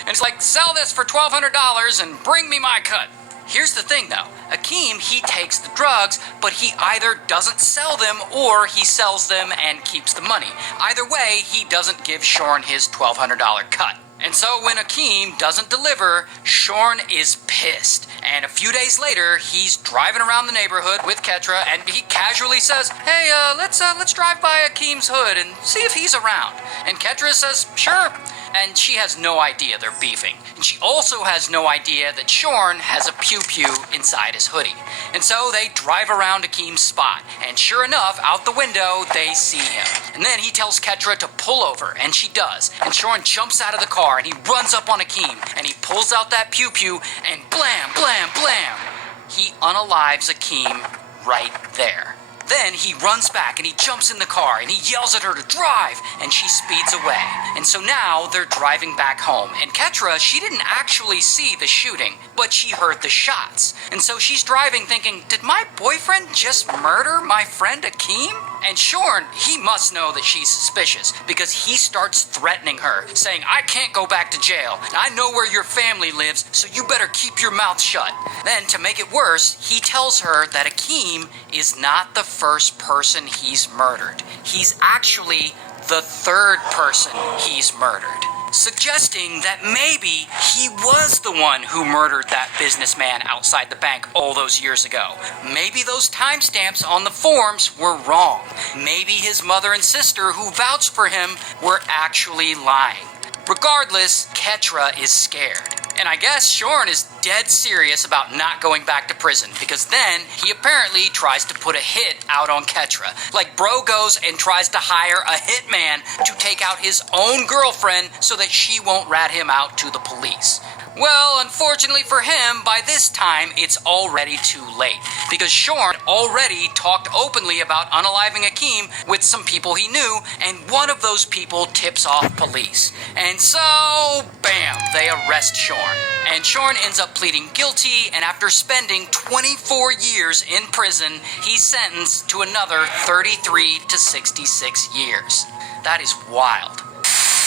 And it's like, sell this for $1,200 and bring me my cut. Here's the thing though, Akeem, he takes the drugs, but he either doesn't sell them or he sells them and keeps the money. Either way, he doesn't give Shorn his $1,200 cut. And so when Akeem doesn't deliver, Shorn is pissed. And a few days later, he's driving around the neighborhood with Ketra, and he casually says, hey, let's drive by Akeem's hood and see if he's around. And Ketra says, sure. And she has no idea they're beefing. And she also has no idea that Shorn has a pew-pew inside his hoodie. And so they drive around Akeem's spot, and sure enough, out the window, they see him. And then he tells Ketra to pull over, and she does. And Shorn jumps out of the car, and he runs up on Akeem, and he pulls out that pew-pew, and blam, blam, blam. He unalives Akeem right there. Then he runs back and he jumps in the car and he yells at her to drive, and she speeds away. And so now they're driving back home, and Ketra, she didn't actually see the shooting, but she heard the shots. And so she's driving thinking, did my boyfriend just murder my friend Akeem? And Shorn, he must know that she's suspicious because he starts threatening her, saying, I can't go back to jail, and I know where your family lives, so you better keep your mouth shut. Then, to make it worse, he tells her that Akeem is not the first person he's murdered. He's actually the third person he's murdered, suggesting that maybe he was the one who murdered that businessman outside the bank all those years ago. Maybe those timestamps on the forms were wrong. Maybe his mother and sister who vouched for him were actually lying. Regardless, Ketra is scared. And I guess Shorn is dead serious about not going back to prison, because then he apparently tries to put a hit out on Ketra. Like, bro goes and tries to hire a hitman to take out his own girlfriend so that she won't rat him out to the police. Well, unfortunately for him, by this time, it's already too late, because Shorn already talked openly about unaliving Akeem with some people he knew, and one of those people tips off police. And so, bam, they arrest Shorn. And Shorn ends up pleading guilty, and after spending 24 years in prison, he's sentenced to another 33 to 66 years. That is wild.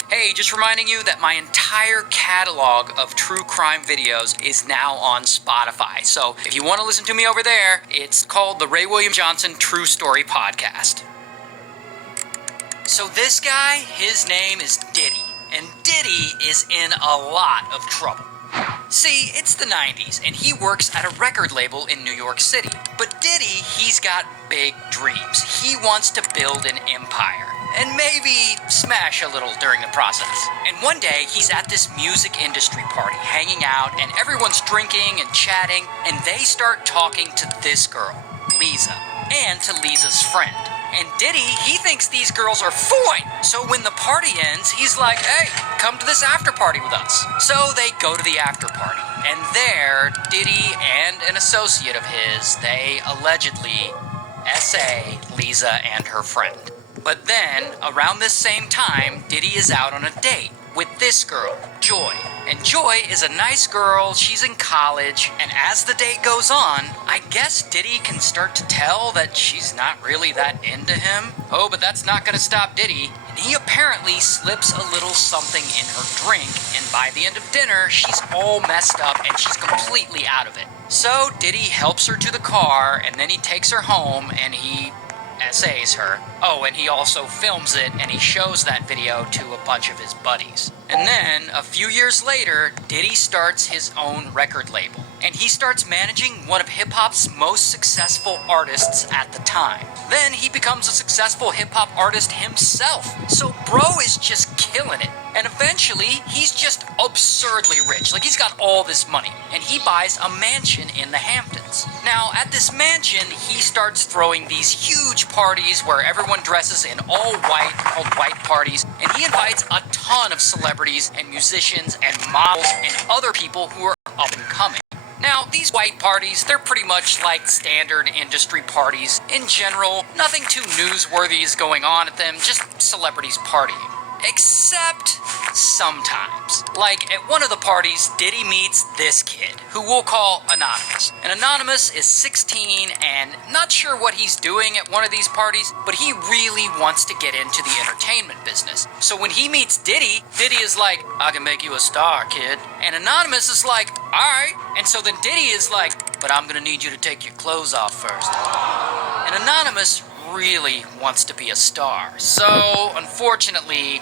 Hey, just reminding you that my entire catalog of true crime videos is now on Spotify. So if you want to listen to me over there, it's called the Ray William Johnson True Story Podcast. So this guy, his name is Diddy, and Diddy is in a lot of trouble. See, it's the 90s, and he works at a record label in New York City. But Diddy, he's got big dreams. He wants to build an empire, and maybe smash a little during the process. And one day, he's at this music industry party, hanging out, and everyone's drinking and chatting, and they start talking to this girl, Lisa, and to Lisa's friend. And Diddy, he thinks these girls are fine. So when the party ends, he's like, hey, come to this after party with us. So they go to the after party. And there, Diddy and an associate of his, they allegedly SA Lisa and her friend. But then, around this same time, Diddy is out on a date with this girl, Joy. And Joy is a nice girl, she's in college, and as the date goes on, I guess Diddy can start to tell that she's not really that into him. Oh, but that's not gonna stop Diddy. And he apparently slips a little something in her drink, and by the end of dinner, she's all messed up and she's completely out of it. So Diddy helps her to the car, and then he takes her home, and he SAs her. Oh, and he also films it, and he shows that video to a bunch of his buddies. And then, a few years later, Diddy starts his own record label, and he starts managing one of hip-hop's most successful artists at the time. Then he becomes a successful hip-hop artist himself, so bro is just killing it. And eventually, he's just absurdly rich. Like, he's got all this money, and he buys a mansion in the Hamptons. Now, at this mansion, he starts throwing these huge parties where everyone dresses in all white, called white parties, and he invites a ton of celebrities and musicians and models and other people who are up and coming. Now, these white parties, they're pretty much like standard industry parties. In general, nothing too newsworthy is going on at them, just celebrities partying. Except sometimes. Like at one of the parties, Diddy meets this kid, who we'll call Anonymous. And Anonymous is 16 and not sure what he's doing at one of these parties, but he really wants to get into the entertainment business. So when he meets Diddy, Diddy is like, I can make you a star, kid. And Anonymous is like, alright. And so then Diddy is like, but I'm gonna need you to take your clothes off first. And Anonymous really wants to be a star. So, unfortunately,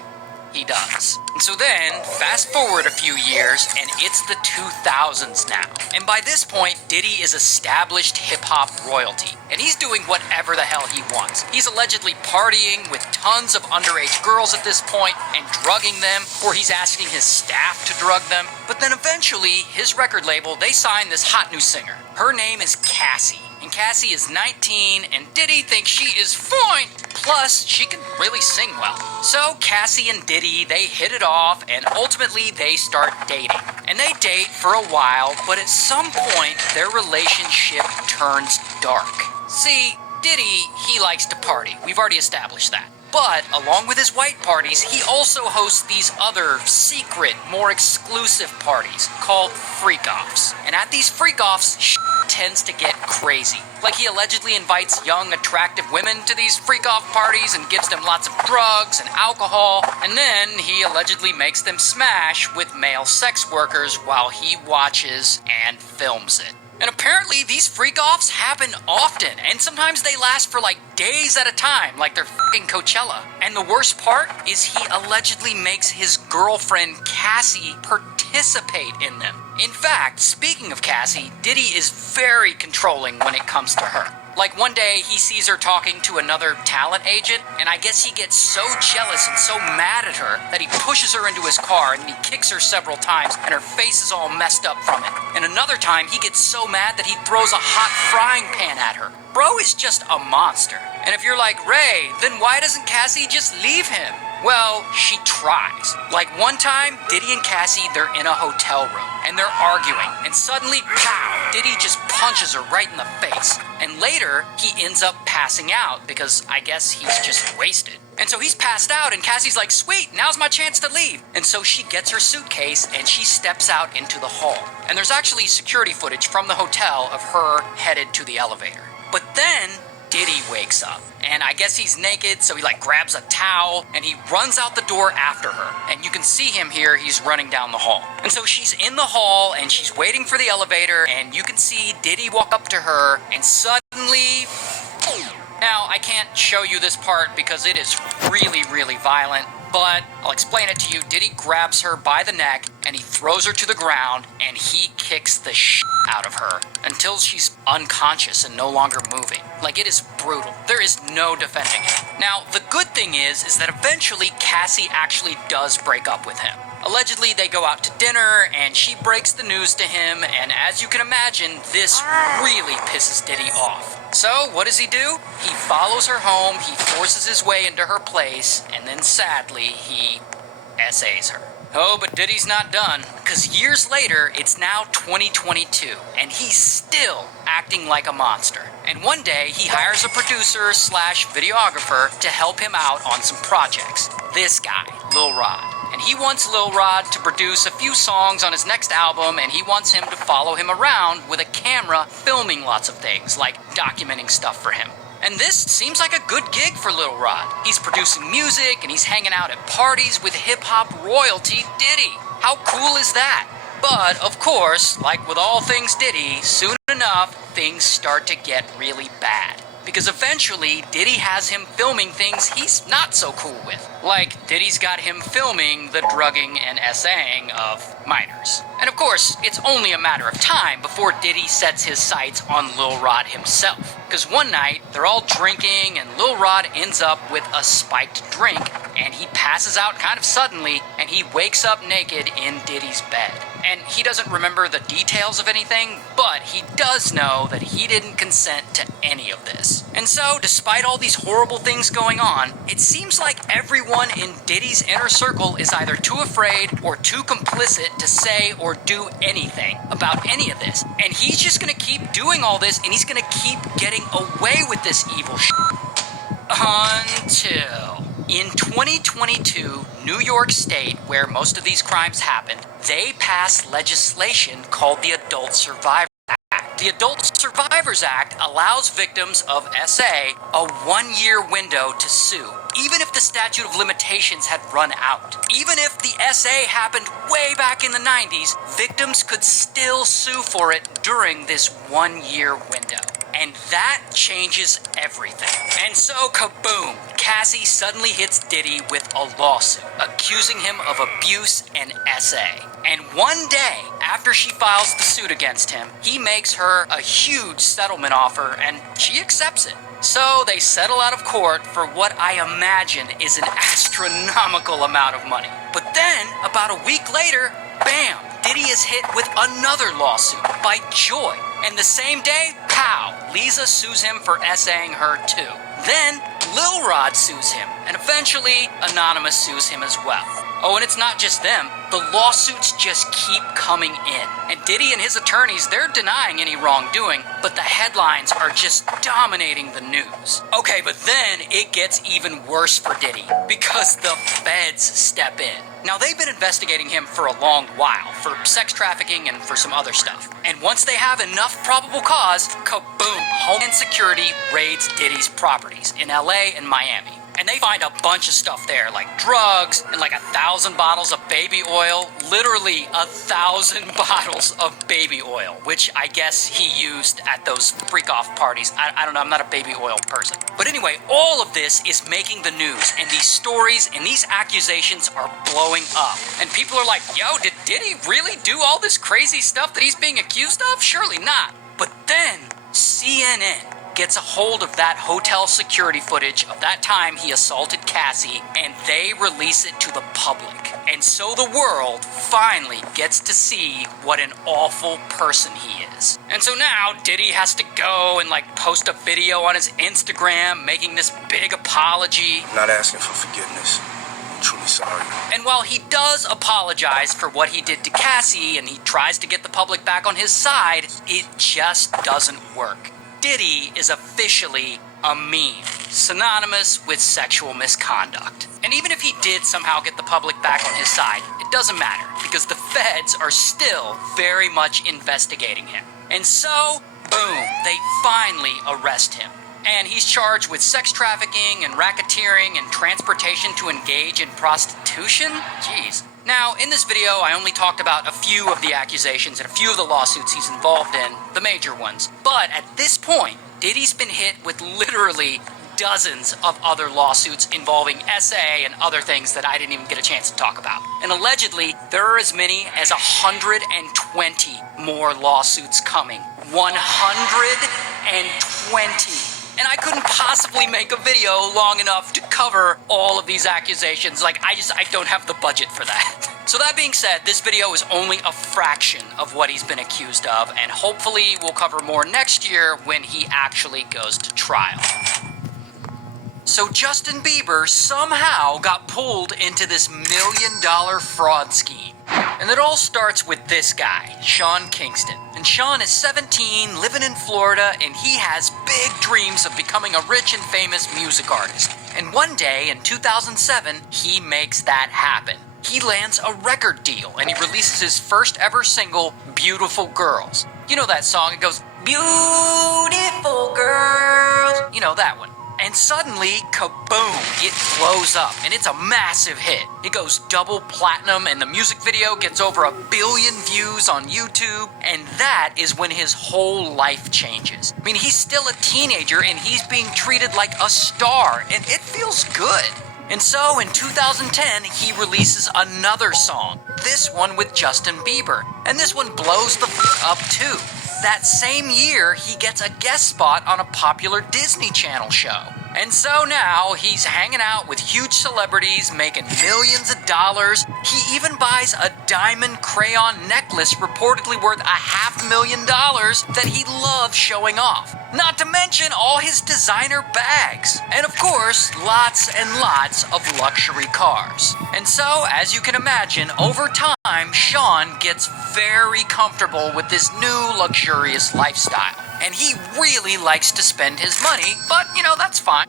he does. And so then, fast forward a few years, and it's the 2000s now. And by this point, Diddy is established hip-hop royalty. And he's doing whatever the hell he wants. He's allegedly partying with tons of underage girls at this point, and drugging them, or he's asking his staff to drug them. But then eventually, his record label, they sign this hot new singer. Her name is Cassie. And Cassie is 19, and Diddy thinks she is fine. Plus, she can really sing well. So Cassie and Diddy, they hit it off, and ultimately they start dating. And they date for a while, but at some point, their relationship turns dark. See, Diddy, he likes to party. We've already established that. But, along with his white parties, he also hosts these other, secret, more exclusive parties called freak-offs. And at these freak-offs, tends to get crazy. Like he allegedly invites young, attractive women to these freak-off parties and gives them lots of drugs and alcohol, and then he allegedly makes them smash with male sex workers while he watches and films it. And apparently these freak-offs happen often, and sometimes they last for like days at a time, like they're fucking Coachella. And the worst part is he allegedly makes his girlfriend Cassie participate in them. In fact, speaking of Cassie, Diddy is very controlling when it comes to her. Like one day he sees her talking to another talent agent, and I guess he gets so jealous and so mad at her that he pushes her into his car and he kicks her several times and her face is all messed up from it. And another time he gets so mad that he throws a hot frying pan at her. Bro is just a monster. And if you're like, Ray, then why doesn't Cassie just leave him? Well, she tries. Like one time, Diddy and Cassie, they're in a hotel room, and they're arguing, and suddenly, pow, Diddy just punches her right in the face. And later, he ends up passing out, because I guess he's just wasted. And so he's passed out, and Cassie's like, sweet, now's my chance to leave. And so she gets her suitcase, and she steps out into the hall. And there's actually security footage from the hotel of her headed to the elevator. But then, Diddy wakes up, and I guess he's naked, so he like grabs a towel, and he runs out the door after her. And you can see him here, he's running down the hall. And so she's in the hall, and she's waiting for the elevator, and you can see Diddy walk up to her, and suddenly... Now, I can't show you this part because it is really, really violent, but I'll explain it to you. Diddy grabs her by the neck, and he throws her to the ground, and he kicks the out of her until she's unconscious and no longer moving. Like, it is brutal. There is no defending it. Now, the good thing is that eventually Cassie actually does break up with him. Allegedly, they go out to dinner, and she breaks the news to him, and as you can imagine, this really pisses Diddy off. So, what does he do? He follows her home, he forces his way into her place, and then sadly, he SAs her. Oh, but Diddy's not done, because years later, it's now 2022, and he's still acting like a monster. And one day, he hires a producer slash videographer to help him out on some projects. This guy, Lil Rod. And he wants Lil Rod to produce a few songs on his next album, and he wants him to follow him around with a camera filming lots of things, like documenting stuff for him. And this seems like a good gig for Lil Rod. He's producing music, and he's hanging out at parties with hip-hop royalty Diddy. How cool is that? But, of course, like with all things Diddy, soon enough, things start to get really bad. Because eventually, Diddy has him filming things he's not so cool with. Like, Diddy's got him filming the drugging and SAing of minors. And of course, it's only a matter of time before Diddy sets his sights on Lil Rod himself. Because one night, they're all drinking, and Lil Rod ends up with a spiked drink, and he passes out kind of suddenly, and he wakes up naked in Diddy's bed. And he doesn't remember the details of anything, but he does know that he didn't consent to any of this. And so, despite all these horrible things going on, it seems like everyone in Diddy's inner circle is either too afraid or too complicit to say or do anything about any of this. And he's just gonna keep doing all this, and he's gonna keep getting away with this evil shit. Until... In 2022, New York State, where most of these crimes happened, they passed legislation called the Adult Survivor Act. The Adult Survivors Act allows victims of SA a 1-year window to sue, even if the statute of limitations had run out. Even if the SA happened way back in the 90s, victims could still sue for it during this 1-year window. And that changes everything. And so, kaboom, Cassie suddenly hits Diddy with a lawsuit, accusing him of abuse and SA. And one day, after she files the suit against him, he makes her a huge settlement offer, and she accepts it. So they settle out of court for what I imagine is an astronomical amount of money. But then, about a week later, bam, Diddy is hit with another lawsuit by Joy. And the same day, pow, Lisa sues him for SAing her too. Then, Lil Rod sues him, and eventually, Anonymous sues him as well. Oh, and it's not just them. The lawsuits just keep coming in. And Diddy and his attorneys, they're denying any wrongdoing, but the headlines are just dominating the news. Okay, but then it gets even worse for Diddy, because the feds step in. Now, they've been investigating him for a long while, for sex trafficking and for some other stuff. And once they have enough probable cause, kaboom, Homeland Security raids Diddy's properties in LA and Miami. And they find a bunch of stuff there, like drugs and like 1,000 bottles of baby oil. Literally 1,000 bottles of baby oil, which I guess he used at those freak-off parties. I don't know, I'm not a baby oil person. But anyway, all of this is making the news, and these stories and these accusations are blowing up. And people are like, yo, did he really do all this crazy stuff that he's being accused of? Surely not. But then CNN gets a hold of that hotel security footage of that time he assaulted Cassie, and they release it to the public. And so the world finally gets to see what an awful person he is. And so now Diddy has to go and post a video on his Instagram making this big apology. I'm not asking for forgiveness. I'm truly sorry. And while he does apologize for what he did to Cassie and he tries to get the public back on his side, it just doesn't work. Diddy is officially a meme, synonymous with sexual misconduct. And even if he did somehow get the public back on his side, it doesn't matter, because the feds are still very much investigating him. And so, boom, they finally arrest him. And he's charged with sex trafficking and racketeering and transportation to engage in prostitution? Jeez. Now, in this video, I only talked about a few of the accusations and a few of the lawsuits he's involved in, the major ones. But at this point, Diddy's been hit with literally dozens of other lawsuits involving SA and other things that I didn't even get a chance to talk about. And allegedly, there are as many as 120 more lawsuits coming. 120. And I couldn't possibly make a video long enough to cover all of these accusations. I don't have the budget for that. So that being said, this video is only a fraction of what he's been accused of, and hopefully we'll cover more next year when he actually goes to trial. So Justin Bieber somehow got pulled into this $1 million fraud scheme. And it all starts with this guy, Sean Kingston. And Sean is 17, living in Florida, and he has big dreams of becoming a rich and famous music artist. And one day, in 2007, he makes that happen. He lands a record deal, and he releases his first ever single, Beautiful Girls. You know that song? It goes, beautiful girls. You know that one. And suddenly, kaboom, it blows up, and it's a massive hit. It goes double platinum, and the music video gets over 1 billion views on YouTube, and that is when his whole life changes. I mean, he's still a teenager, and he's being treated like a star, and it feels good. And so, in 2010, he releases another song, this one with Justin Bieber, and this one blows the up too. That same year, he gets a guest spot on a popular Disney Channel show. And so now, he's hanging out with huge celebrities, making millions of dollars. He even buys a diamond crayon necklace reportedly worth $500,000 that he loves showing off. Not to mention all his designer bags. And of course, lots and lots of luxury cars. And so, as you can imagine, over time, Sean gets very comfortable with this new luxurious lifestyle. And he really likes to spend his money, but, that's fine.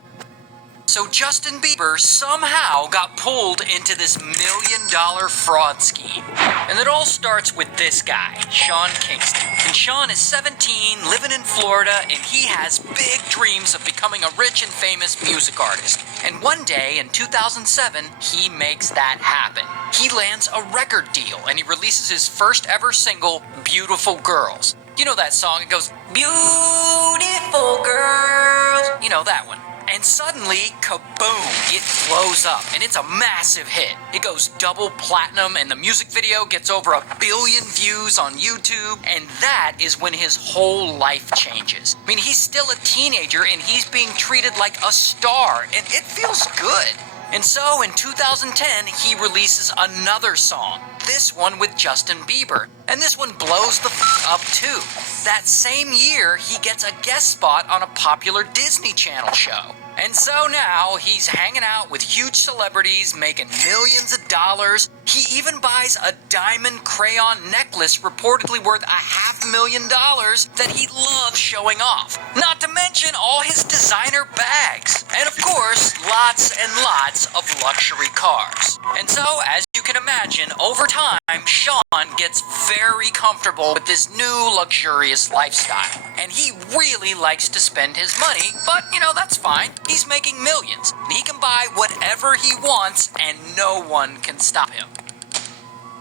So Justin Bieber somehow got pulled into this $1 million fraud scheme. And it all starts with this guy, Sean Kingston. And Sean is 17, living in Florida, and he has big dreams of becoming a rich and famous music artist. And one day in 2007, he makes that happen. He lands a record deal, and he releases his first ever single, Beautiful Girls. You know that song? It goes, Beautiful Girls. You know that one. And suddenly, kaboom, it blows up, and it's a massive hit. It goes double platinum, and the music video gets over 1 billion views on YouTube, and that is when his whole life changes. I mean, he's still a teenager, and he's being treated like a star, and it feels good. And so, in 2010, he releases another song, this one with Justin Bieber, and this one blows the up too. That same year, he gets a guest spot on a popular Disney Channel show. And so now, he's hanging out with huge celebrities, making millions of dollars. He even buys a diamond crayon necklace reportedly worth $500,000 that he loves showing off. Not to mention all his designer bags. And of course, lots and lots of luxury cars. And so, as you can imagine, over time, Sean gets very comfortable with this new luxurious lifestyle. And he really likes to spend his money, but that's fine. He's making millions. And he can buy whatever he wants, and no one can stop him.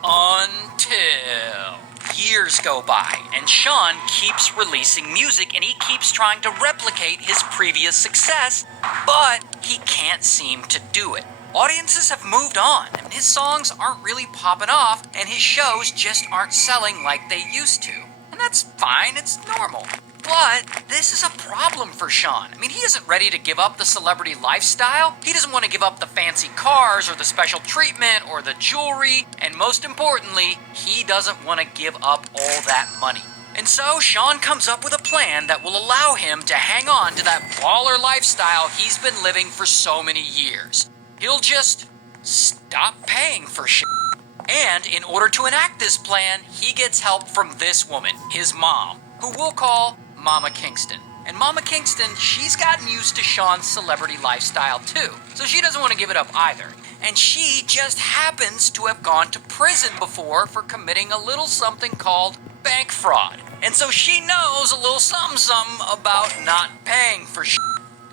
Until years go by, and Sean keeps releasing music, and he keeps trying to replicate his previous success, but he can't seem to do it. Audiences have moved on, and his songs aren't really popping off, and his shows just aren't selling like they used to. And that's fine, it's normal. But this is a problem for Sean. I mean, he isn't ready to give up the celebrity lifestyle. He doesn't want to give up the fancy cars or the special treatment or the jewelry. And most importantly, he doesn't want to give up all that money. And so Sean comes up with a plan that will allow him to hang on to that baller lifestyle he's been living for so many years. He'll just stop paying for shit. And in order to enact this plan, he gets help from this woman, his mom, who we'll call Mama Kingston. And Mama Kingston, she's gotten used to Sean's celebrity lifestyle too, so she doesn't want to give it up either. And she just happens to have gone to prison before for committing a little something called bank fraud. And so she knows a little something about not paying for shit.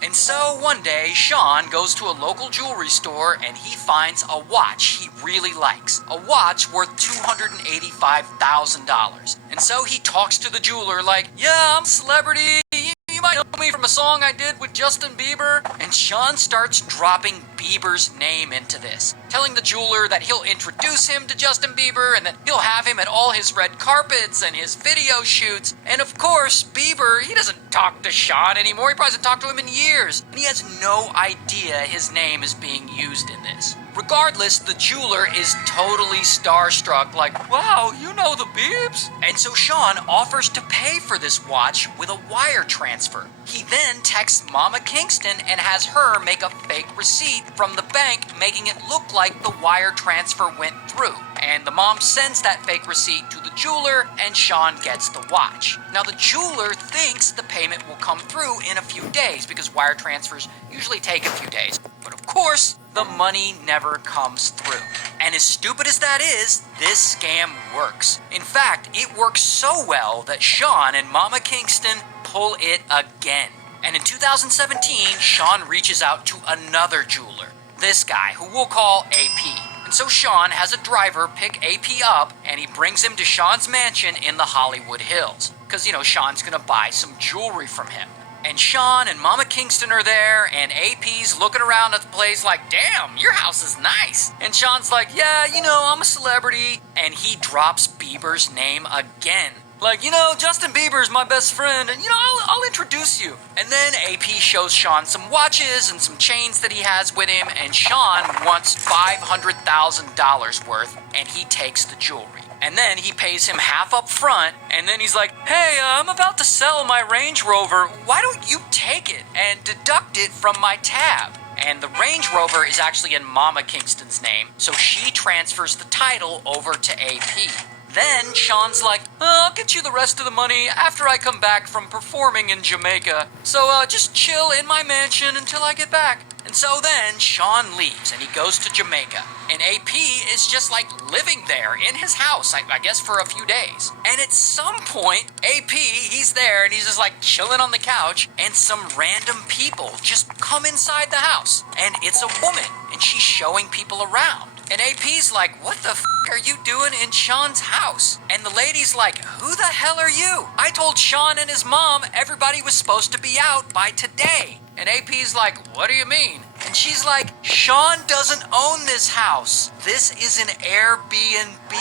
And so one day, Sean goes to a local jewelry store and he finds a watch he really likes. A watch worth $285,000. And so he talks to the jeweler like, yeah, I'm a celebrity. You might know me from a song I did with Justin Bieber. And Sean starts dropping Bieber's name into this, telling the jeweler that he'll introduce him to Justin Bieber and that he'll have him at all his red carpets and his video shoots. And of course, Bieber, he doesn't talk to Sean anymore. He probably hasn't talked to him in years. And he has no idea his name is being used in this. Regardless, the jeweler is totally starstruck, like, wow, you know the Biebs? And so Sean offers to pay for this watch with a wire transfer. He then texts Mama Kingston and has her make a fake receipt from the bank, making it look like the wire transfer went through. And the mom sends that fake receipt to the jeweler, and Sean gets the watch. Now, the jeweler thinks the payment will come through in a few days because wire transfers usually take a few days. But of course, the money never comes through. And as stupid as that is, this scam works. In fact, it works so well that Sean and Mama Kingston pull it again. And in 2017, Sean reaches out to another jeweler, this guy, who we'll call AP. And so Sean has a driver pick AP up, and he brings him to Sean's mansion in the Hollywood Hills. Because, Sean's gonna buy some jewelry from him. And Sean and Mama Kingston are there, and AP's looking around at the place like, damn, your house is nice. And Sean's like, yeah, I'm a celebrity. And he drops Bieber's name again. Like, Justin Bieber's my best friend, and, I'll introduce you. And then AP shows Sean some watches and some chains that he has with him, and Sean wants $500,000 worth, and he takes the jewelry. And then he pays him half up front, and then he's like, hey, I'm about to sell my Range Rover. Why don't you take it and deduct it from my tab? And the Range Rover is actually in Mama Kingston's name, so she transfers the title over to AP. Then Sean's like, I'll get you the rest of the money after I come back from performing in Jamaica. So just chill in my mansion until I get back. And so then Sean leaves and he goes to Jamaica. And AP is just like living there in his house, I guess for a few days. And at some point, AP, he's there and he's just like chilling on the couch. And some random people just come inside the house. And it's a woman and she's showing people around. And AP's like, what the f*** are you doing in Sean's house? And the lady's like, who the hell are you? I told Sean and his mom everybody was supposed to be out by today. And AP's like, what do you mean? And she's like, Sean doesn't own this house. This is an Airbnb.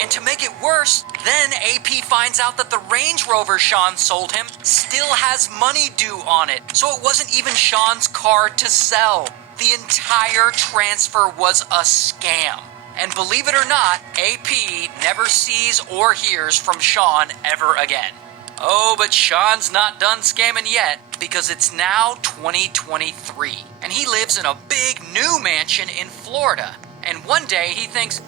And to make it worse, then AP finds out that the Range Rover Sean sold him still has money due on it. So it wasn't even Sean's car to sell. The entire transfer was a scam. And believe it or not, AP never sees or hears from Sean ever again. Oh, but Sean's not done scamming yet, because it's now 2023. And he lives in a big new mansion in Florida. And one day he thinks,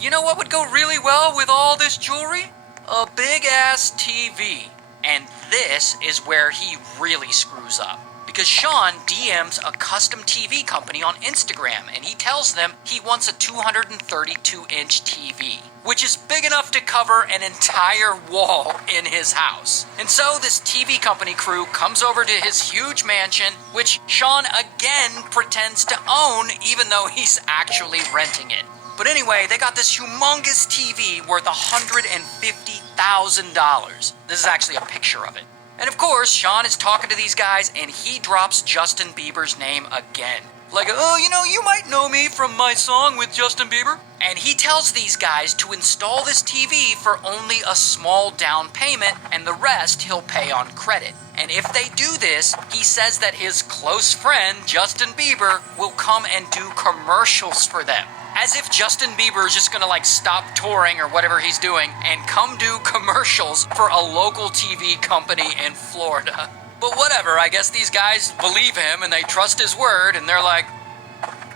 you know what would go really well with all this jewelry? A big ass TV. And this is where he really screws up. Because Sean DMs a custom TV company on Instagram and he tells them he wants a 232-inch TV, which is big enough to cover an entire wall in his house. And so this TV company crew comes over to his huge mansion, which Sean again pretends to own even though he's actually renting it. But anyway, they got this humongous TV worth $150,000. This is actually a picture of it. And of course, Sean is talking to these guys and he drops Justin Bieber's name again. Like, you might know me from my song with Justin Bieber. And he tells these guys to install this TV for only a small down payment and the rest he'll pay on credit. And if they do this, he says that his close friend, Justin Bieber, will come and do commercials for them. As if Justin Bieber is just gonna stop touring or whatever he's doing and come do commercials for a local TV company in Florida. But whatever, I guess these guys believe him and they trust his word and they're like,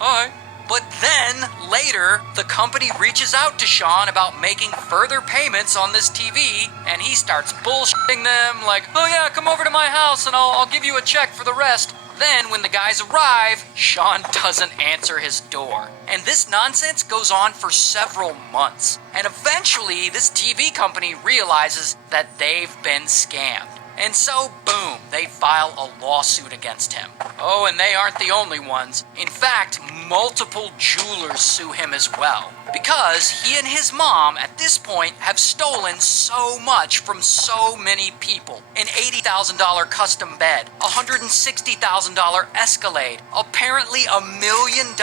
alright. But then, later, the company reaches out to Sean about making further payments on this TV, and he starts bullshitting them like, oh yeah, come over to my house and I'll give you a check for the rest. Then, when the guys arrive, Sean doesn't answer his door. And this nonsense goes on for several months. And eventually, this TV company realizes that they've been scammed. And so, boom, they file a lawsuit against him. Oh, and they aren't the only ones. In fact, multiple jewelers sue him as well. Because he and his mom, at this point, have stolen so much from so many people. An $80,000 custom bed, a $160,000 Escalade, apparently $1 million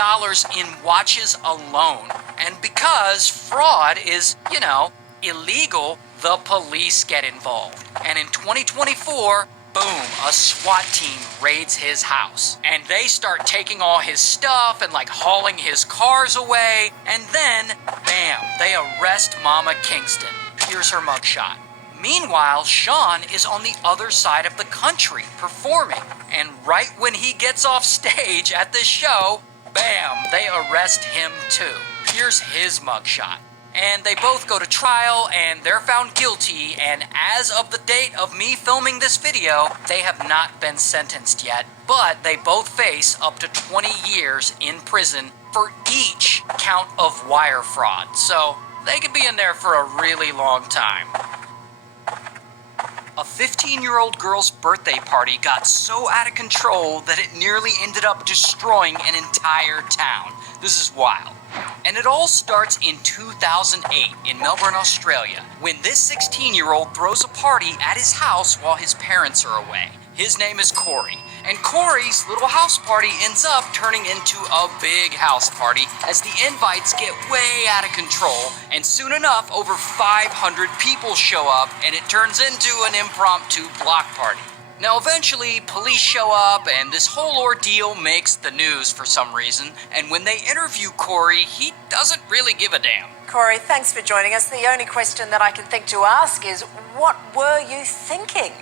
in watches alone. And because fraud is, illegal, the police get involved. And in 2024, boom, a SWAT team raids his house. And they start taking all his stuff and hauling his cars away. And then, bam, they arrest Mama Kingston. Here's her mugshot. Meanwhile, Sean is on the other side of the country performing. And right when he gets off stage at this show, bam, they arrest him too. Here's his mugshot. And they both go to trial and they're found guilty, and as of the date of me filming this video, they have not been sentenced yet, but they both face up to 20 years in prison for each count of wire fraud, so they could be in there for a really long time. A 15-year-old girl's birthday party got so out of control that it nearly ended up destroying an entire town. This is wild. And it all starts in 2008 in Melbourne, Australia, when this 16-year-old throws a party at his house while his parents are away. His name is Corey, and Corey's little house party ends up turning into a big house party as the invites get way out of control, and soon enough, over 500 people show up, and it turns into an impromptu block party. Now eventually, police show up and this whole ordeal makes the news for some reason, and when they interview Corey, he doesn't really give a damn. Corey, thanks for joining us. The only question that I can think to ask is, what were you thinking?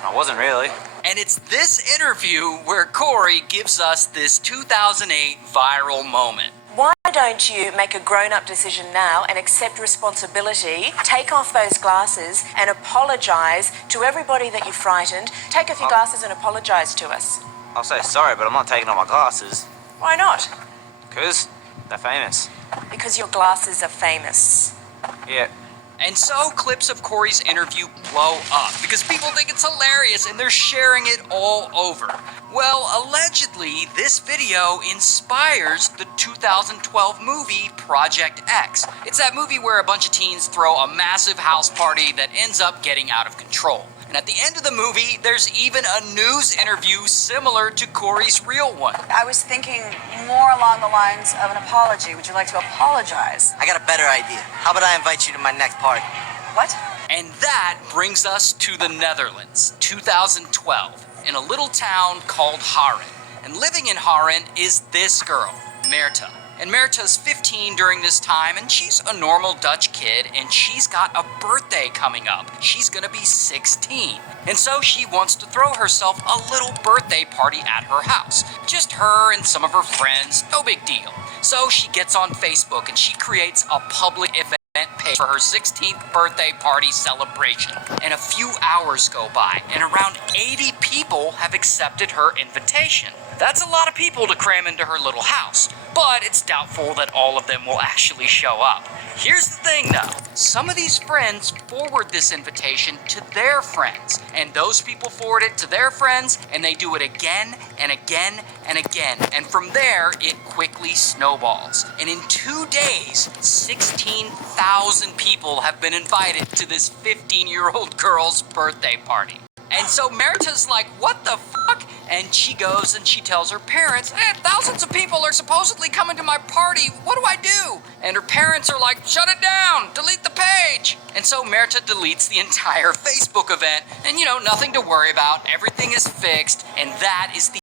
I wasn't really. And it's this interview where Corey gives us this 2008 viral moment. Why don't you make a grown-up decision now and accept responsibility, take off those glasses and apologise to everybody that you frightened? Take off your glasses and apologise to us. I'll say sorry, but I'm not taking off my glasses. Why not? Because they're famous. Because your glasses are famous. Yeah. And so clips of Corey's interview blow up because people think it's hilarious and they're sharing it all over. Well, allegedly, this video inspires the 2012 movie Project X. It's that movie where a bunch of teens throw a massive house party that ends up getting out of control. And at the end of the movie, there's even a news interview similar to Corey's real one. I was thinking more along the lines of an apology. Would you like to apologize? I got a better idea. How about I invite you to my next party? What? And that brings us to the Netherlands, 2012, in a little town called Haren. And living in Haren is this girl, Merta. And Merta's 15 during this time, and she's a normal Dutch kid, and she's got a birthday coming up. She's gonna be 16. And so she wants to throw herself a little birthday party at her house. Just her and some of her friends, no big deal. So she gets on Facebook and she creates a public event page for her 16th birthday party celebration. And a few hours go by, and around 80 people have accepted her invitation. That's a lot of people to cram into her little house, but it's doubtful that all of them will actually show up. Here's the thing though, some of these friends forward this invitation to their friends, and those people forward it to their friends, and they do it again and again and again, and from there, it quickly snowballs. And in 2 days, 16,000 people have been invited to this 15-year-old girl's birthday party. And so Merta's like, what the fuck? And she goes and she tells her parents, hey, thousands of people are supposedly coming to my party. What do I do? And her parents are like, shut it down, delete the page. And so Merta deletes the entire Facebook event. And nothing to worry about. Everything is fixed. And that is the